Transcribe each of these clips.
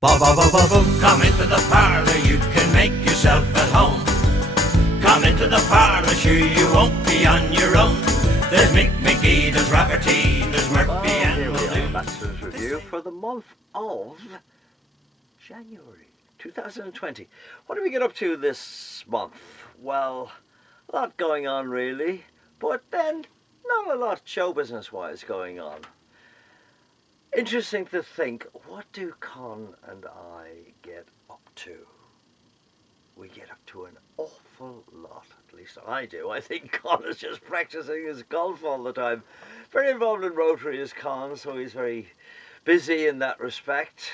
Come into the parlour, you can make yourself at home. Come into the parlour, sure you won't be on your own. There's Mick McGee, there's Rafferty, there's Murphy and Here we Muldoon. are, Bachelors Review for the month of January 2020. What do we get up to this month? Well, a lot going on really, but then not a lot show business wise going on. Interesting to think, what do Con and I get up to? We get up to an awful lot, at least I do. I think Con is just practicing his golf all the time. Very involved in Rotary as Con, so he's very busy in that respect.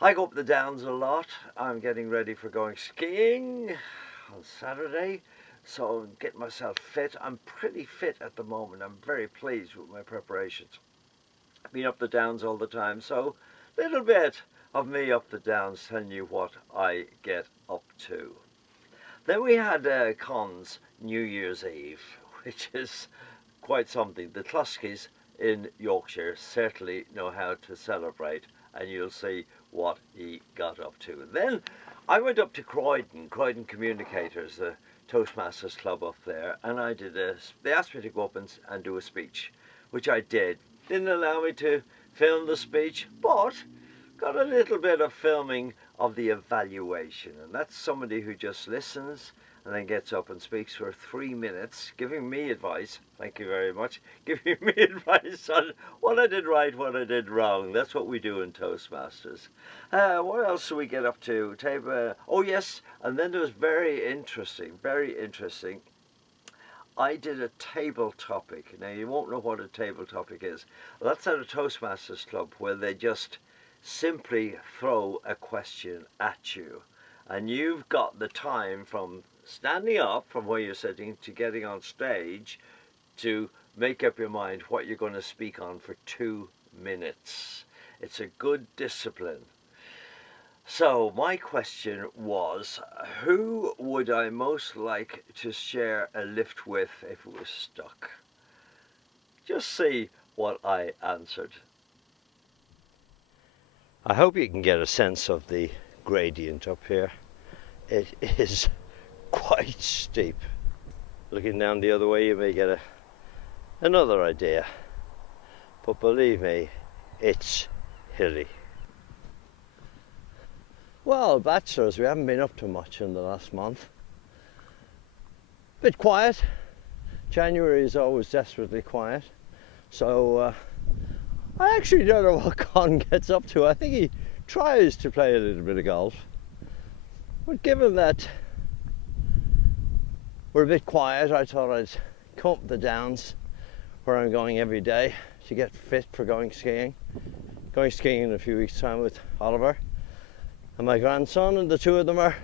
I go up the Downs a lot. I'm getting ready for going skiing on Saturday, so I'm getting myself fit. I'm pretty fit at the moment. I'm very pleased with my preparations. I've been up the Downs all the time, so a little bit of me up the Downs telling you what I get up to. Then we had Con's New Year's Eve, which is quite something. The Cluskies in Yorkshire certainly know how to celebrate, and you'll see what he got up to. Then I went up to Croydon Communicators, the Toastmasters Club up there, and they asked me to go up and do a speech, which I did. Didn't allow me to film the speech, but got a little bit of filming of the evaluation, and that's somebody who just listens and then gets up and speaks for 3 minutes, giving me advice, thank you very much, giving me advice on what I did right, what I did wrong. That's what we do in Toastmasters. What else do we get up to? Oh yes, and then there was very interesting. I did a table topic. Now you won't know what a table topic is. That's at a Toastmasters club where they just simply throw a question at you, and you've got the time from standing up from where you're sitting to getting on stage to make up your mind what you're going to speak on for 2 minutes. It's a good discipline. So my question was, who would I most like to share a lift with if it was stuck? Just see what I answered. I hope you can get a sense of the gradient up here. It is quite steep. Looking down the other way you may get another idea, but believe me, it's hilly. Well, Bachelors, we haven't been up to much in the last month. Bit quiet. January is always desperately quiet, so I actually don't know what Con gets up to. I think he tries to play a little bit of golf, but given that we're a bit quiet, I thought I'd come up the Downs where I'm going every day to get fit for going skiing. Going skiing in a few weeks' time with Oliver and my grandson, and the two of them are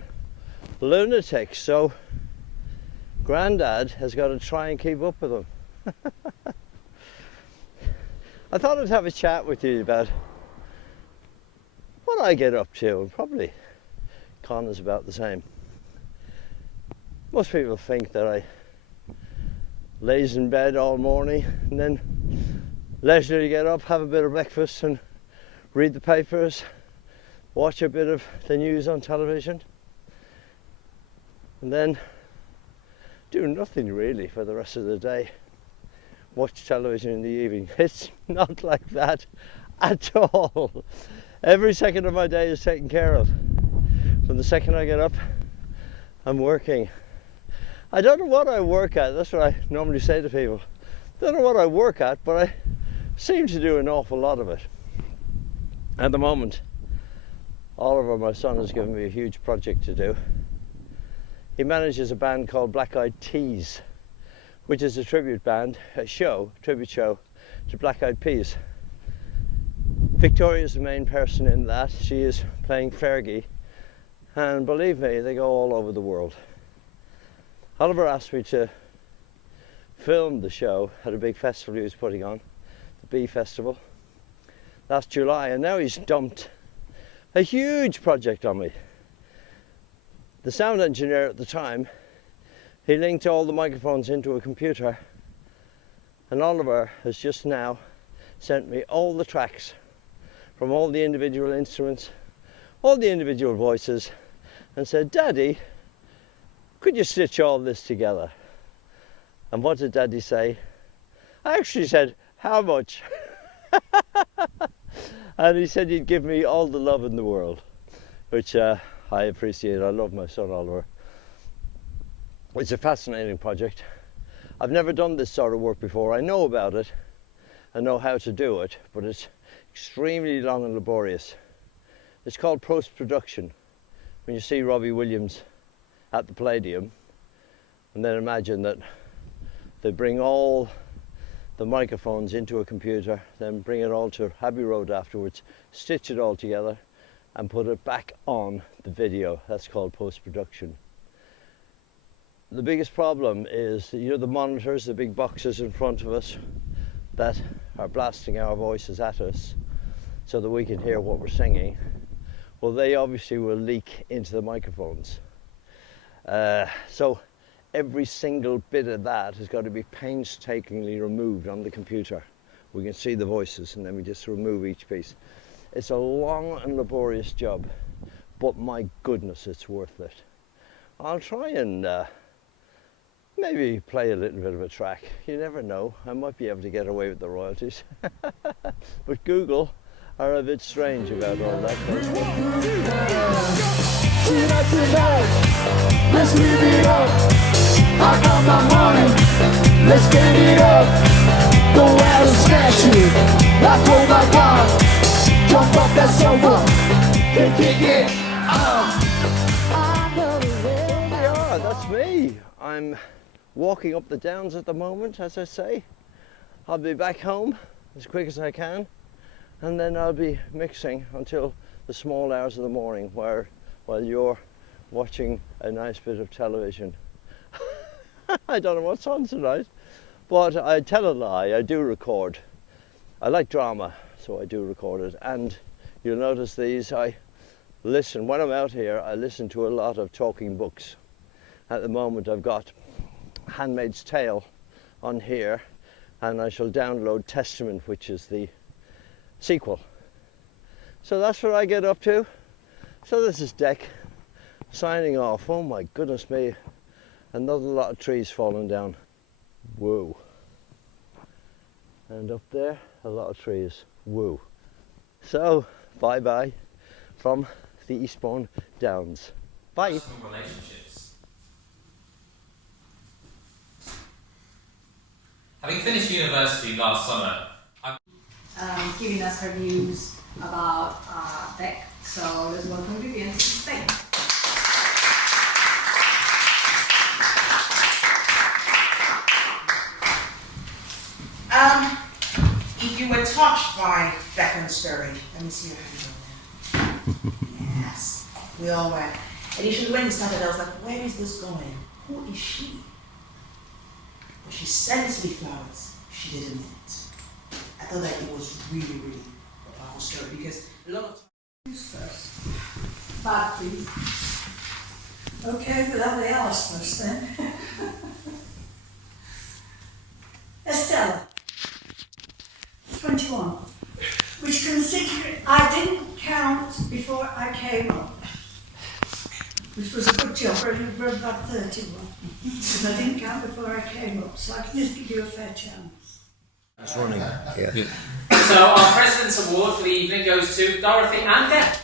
lunatics, so Grandad has got to try and keep up with them. I thought I'd have a chat with you about what I get up to, and probably Con is about the same. Most people think that I lays in bed all morning and then leisurely get up, have a bit of breakfast and read the papers, watch a bit of the news on television, and then do nothing really for the rest of the day. Watch television in the evening. It's not like that at all. Every second of my day is taken care of. From the second I get up, I'm working. I don't know what I work at. That's what I normally say to people. I don't know what I work at, but I seem to do an awful lot of it. At the moment, Oliver, my son, has given me a huge project to do. He manages a band called Black Eyed Teas, which is a tribute band, tribute show to Black Eyed Peas. Victoria's the main person in that. She is playing Fergie, and believe me, they go all over the world. Oliver asked me to film the show at a big festival he was putting on, the Bee Festival, last July, and now he's dumped a huge project on me. The sound engineer at the time, he linked all the microphones into a computer, and Oliver has just now sent me all the tracks from all the individual instruments, all the individual voices, and said, "Daddy, could you stitch all this together?" And what did Daddy say? I actually said, "How much?" And he said he'd give me all the love in the world, which I appreciate. I love my son Oliver. It's a fascinating project. I've never done this sort of work before. I know about it, I know how to do it, but it's extremely long and laborious. It's called post-production. When you see Robbie Williams at the Palladium, and then imagine that they bring all the microphones into a computer, then bring it all to Abbey Road afterwards, stitch it all together and put it back on the video. That's called post-production. The biggest problem is, you know, the monitors, the big boxes in front of us that are blasting our voices at us so that we can hear what we're singing. Well, they obviously will leak into the microphones. So every single bit of that has got to be painstakingly removed on the computer. We can see the voices and then we just remove each piece. It's a long and laborious job, but my goodness, it's worth it. I'll try and maybe play a little bit of a track. You never know, I might be able to get away with the royalties. But Google are a bit strange about all that. Let's live it up. I got my money. Let's get it up. Go out and smash it. Like, oh my God. Jump up that sofa. Kick it. Yeah, that's me. I'm walking up the downs at the moment, as I say. I'll be back home as quick as I can, and then I'll be mixing until the small hours of the morning while you're watching a nice bit of television. I don't know what's on tonight, but I tell a lie, I do record. I like drama, so I do record it, and you'll notice these, I listen, when I'm out here, I listen to a lot of talking books. At the moment I've got Handmaid's Tale on here, and I shall download Testament, which is the sequel. So that's what I get up to. So this is Dec signing off. Oh my goodness me, another lot of trees falling down. Whoa. And up there, a lot of trees. Whoa. So bye bye from the Eastbourne Downs. Bye. Personal relationships. Having finished university last summer, giving us her views about Dec. So let's welcome Vivian to Spain. If you were touched by Beckham's story, let me see your hand on there. Yes, we all were. Initially when it started, I was like, where is this going? Who is she? But she sent me flowers. She didn't mean it. I thought that it was really, really a powerful story because a lot of times first. Bad, please. Okay, we'll have the hours first then. Estella, 21, which considering I didn't count before I came up, which was a good job, but it was about 31, because I didn't count before I came up, so I can just give you a fair chance. It's running, yeah. so our President's Award for the evening goes to Dorothy and Dec.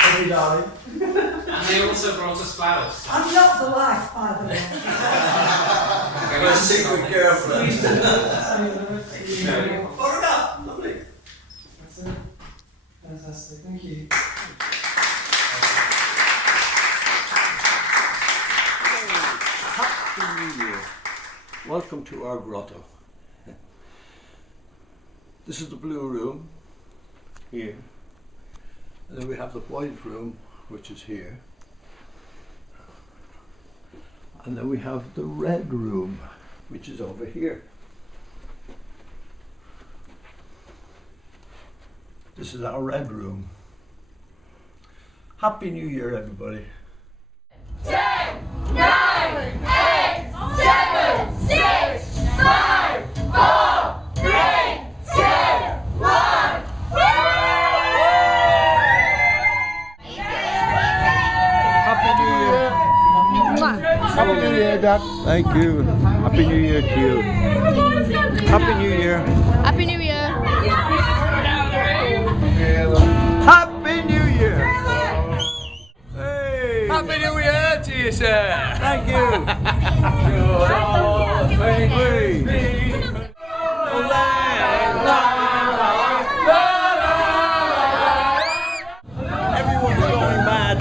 Hey, darling. And they also brought us flowers. I'm not the wife, by the way. You're a secret girlfriend. Fair enough. Lovely. That's it. Fantastic. Thank you. Happy New Year. Welcome to our grotto. This is the blue room here. And then we have the white room, which is here. And then we have the red room, which is over here. This is our red room. Happy New Year, everybody. Dec! Happy New Year, Dad. Thank you. Happy New Year to you. Happy New Year. Happy New Year. Happy New Year. Hey. Happy New Year to you, sir. Thank you. Everyone's going mad.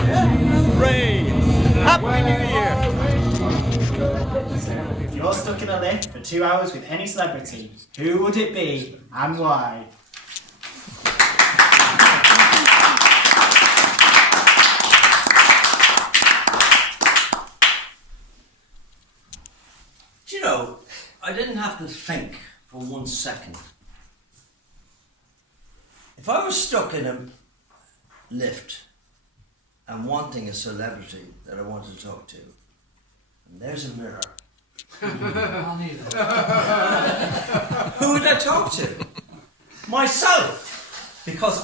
Rain. Happy New Year. If you're stuck in a lift for 2 hours with any celebrity, who would it be and why? Do you know, I didn't have to think for 1 second. If I was stuck in a lift and wanting a celebrity that I wanted to talk to, and there's a mirror, who would I talk to? Myself! Because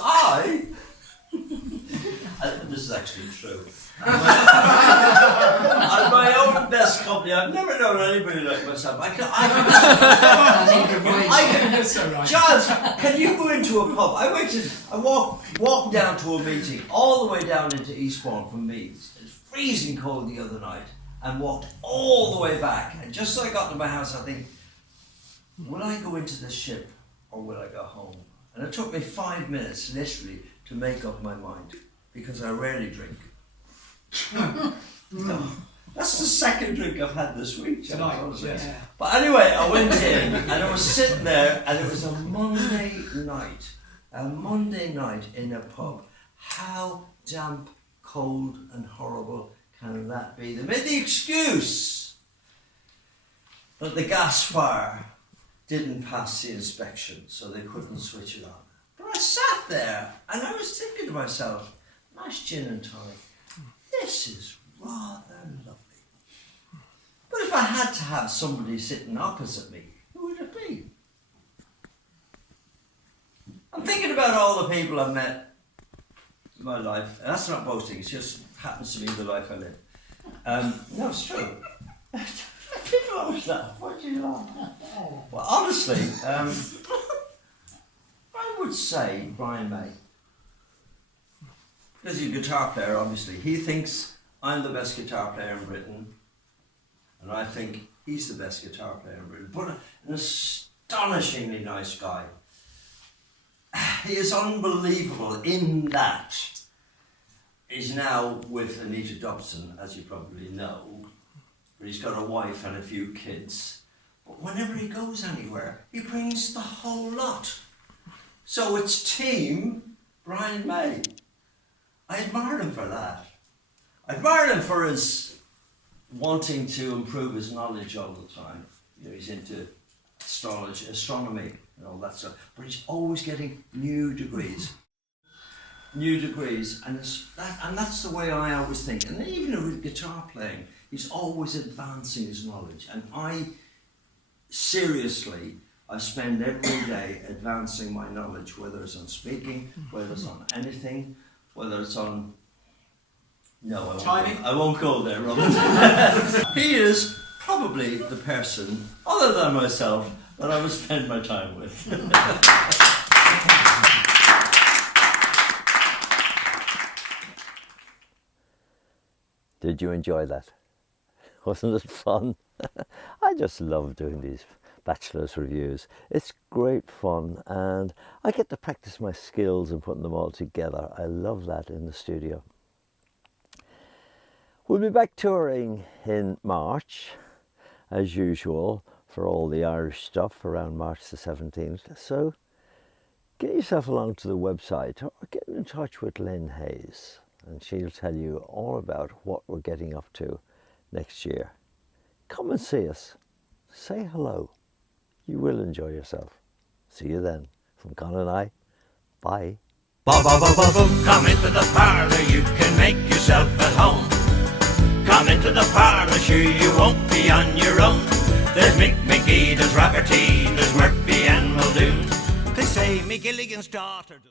this is actually true. I'm my own best company. I've never known anybody like myself. Giles, can you go into a pub? I walked down to a meeting all the way down into Eastbourne from Meads. It was freezing cold the other night, and walked all the way back. And just so I got to my house, I think, will I go into the ship or will I go home? And it took me 5 minutes, literally, to make up my mind, because I rarely drink. No, that's the second drink I've had this week. But anyway, I went in and I was sitting there, and it was a Monday night in a pub. How damp, cold and horrible can that be? They made the excuse that the gas fire didn't pass the inspection, so they couldn't switch it on. But I sat there and I was thinking to myself, nice gin and tonic. This is rather lovely. But if I had to have somebody sitting opposite me, who would it be? I'm thinking about all the people I've met in my life. And that's not boasting, it just happens to be the life I live. No, it's true. People always laugh. Why do you laugh? Well, honestly, I would say Brian May. Because he's a guitar player, obviously. He thinks I'm the best guitar player in Britain, and I think he's the best guitar player in Britain. But an astonishingly nice guy. He is unbelievable in that he's now with Anita Dobson, as you probably know, but he's got a wife and a few kids. But whenever he goes anywhere, he brings the whole lot. So it's Team Brian May. I admire him for that. I admire him for his wanting to improve his knowledge all the time. You know, he's into astronomy and all that stuff. But he's always getting new degrees. And that's the way I always think. And even with guitar playing, he's always advancing his knowledge. And I spend every day advancing my knowledge, whether it's on speaking, whether it's on anything, whether it's on... No, I won't go there, Robin. He is probably the person, other than myself, that I would spend my time with. Did you enjoy that? Wasn't it fun? I just love doing these Bachelors Reviews. It's great fun, and I get to practice my skills and putting them all together. I love that in the studio. We'll be back touring in March, as usual, for all the Irish stuff around March the 17th. So get yourself along to the website or get in touch with Lynn Hayes, and she'll tell you all about what we're getting up to next year. Come and see us. Say hello. You will enjoy yourself. See you then. From Con and I, bye. Come into the parlour, you can make yourself at home. Come into the parlour, sure you won't be on your own. There's Mick McGee, there's Rafferty, there's Murphy and Muldoon. They say McGilligan's daughter...